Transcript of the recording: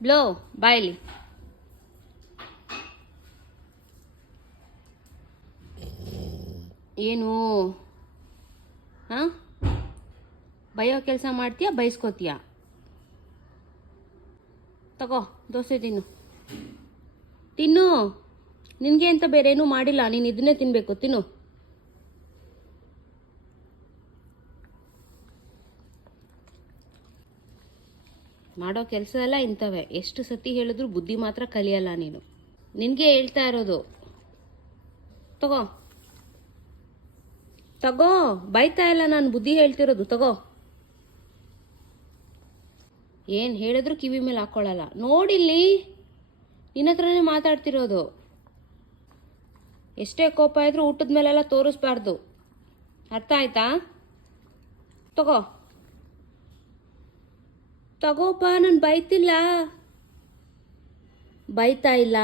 Blow ಬಾಯ್ಲಿ. ಏನು ಹಾಂ, ಬೈಯೋ ಕೆಲಸ ಮಾಡ್ತೀಯಾ ಬೈಸ್ಕೋತೀಯಾ? ತಗೋ ದೋಸೆ ತಿನ್ನು ತಿನ್ನು. ನಿನಗೆ ಅಂತ ಬೇರೆ ಏನೂ ಮಾಡಿಲ್ಲ, ನೀನು ಇದನ್ನೇ ತಿನ್ನಬೇಕು, ತಿನ್ನು. ಮಾಡೋ ಕೆಲಸ ಎಲ್ಲ ಇಂಥವೇ. ಎಷ್ಟು ಸತಿ ಹೇಳಿದ್ರು ಬುದ್ಧಿ ಮಾತ್ರ ಕಲಿಯಲ್ಲ ನೀನು. ನಿನಗೆ ಹೇಳ್ತಾ ಇರೋದು. ತಗೋ ತಗೋ, ಬೈತಾ ಇಲ್ಲ, ನಾನು ಬುದ್ಧಿ ಹೇಳ್ತಿರೋದು. ತಗೋ. ಏನು ಹೇಳಿದ್ರು ಕಿವಿ ಮೇಲೆ ಹಾಕ್ಕೊಳ್ಳಲ್ಲ. ನೋಡಿಲ್ಲಿ, ನಿನ್ನ ಹತ್ರನೇ ಮಾತಾಡ್ತಿರೋದು. ಎಷ್ಟೇ ಕೋಪ ಇದ್ರೂ ಊಟದ ಮೇಲೆಲ್ಲ ತೋರಿಸ್ಬಾರ್ದು, ಅರ್ಥ ಆಯ್ತಾ? ತಗೋ ತಗೋಪ್ಪ, ನಾನು ಬೈತಿಲ್ಲ, ಬೈತಾ ಇಲ್ಲ.